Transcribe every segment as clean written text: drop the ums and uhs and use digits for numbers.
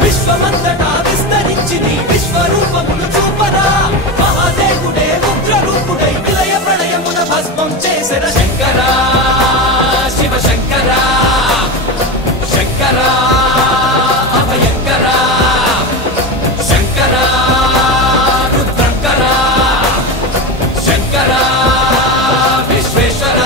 విశ్వమంతటా విస్తరించింది విశ్వరూపములు చూపరా మహాదేవుడే ఉగ్రరూపుడై విలయ ప్రళయమున భస్మం చేసిన శంకర శివ శంకర శంకర అభయంకర శంకర రుద్రంకర శంకర విశ్వేశ్వర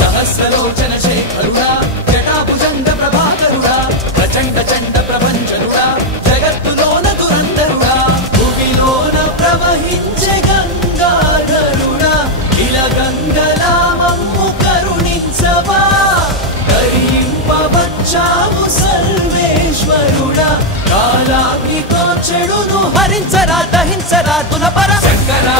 సహస్రలోచన శేఖరుడా జటాభుజంగ ప్రభాకరుడా ప్రచండ చండ ప్రపంచరుడా జగత్తులోన దురంధరుడా భూమిలోన ప్రవహించే గంగాధరుడా ఇలా గంగలామమ్ము కరుణించవా కరింపవచ్చావు సర్వేశ్వరుడా కాలాగ్నితో చెడును హరించరా దహించరా తులపర శంకరా